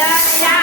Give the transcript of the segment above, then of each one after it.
tchau.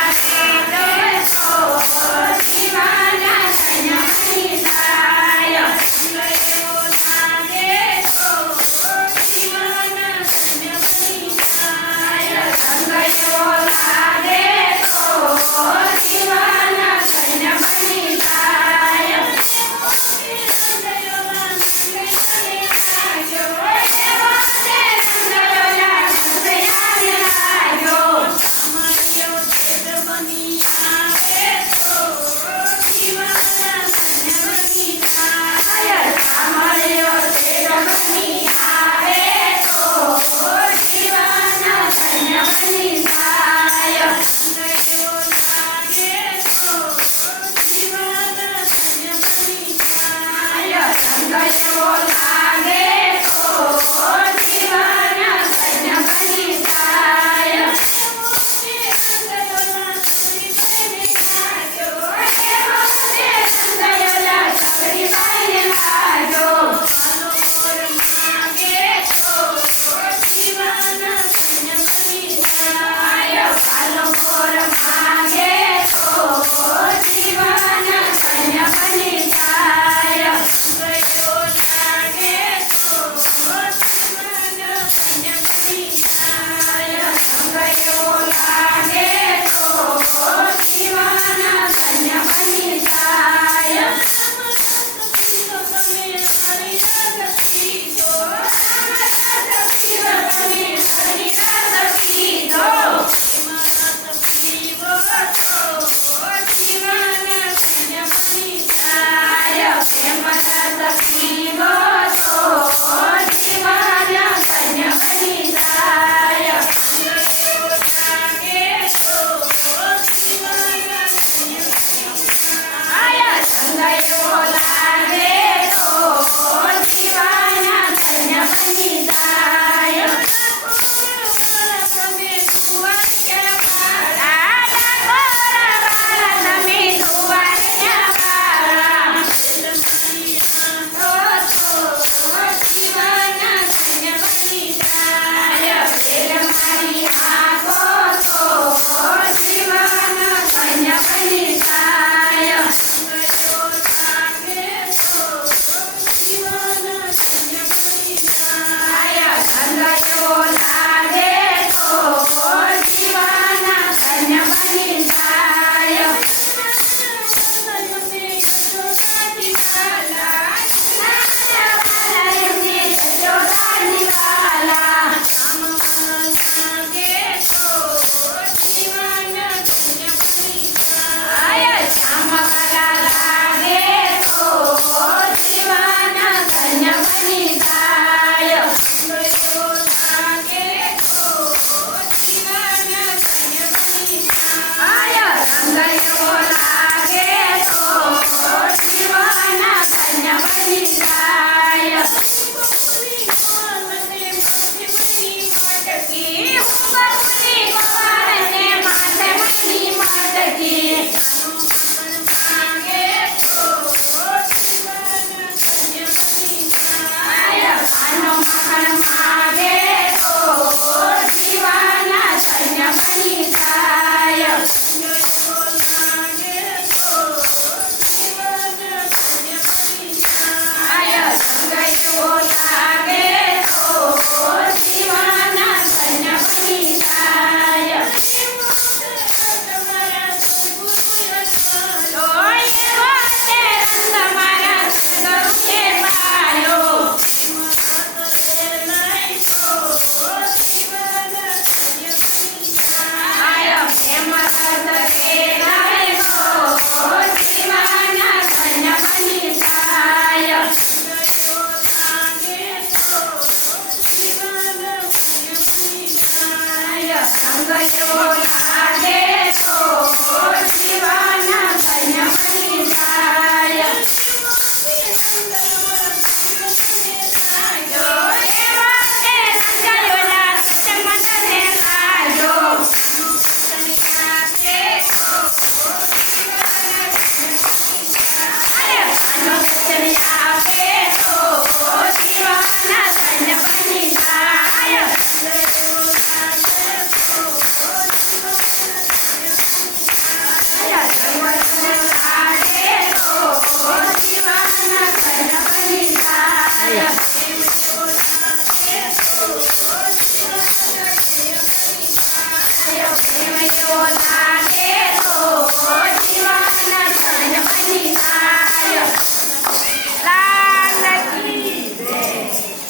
Thank you.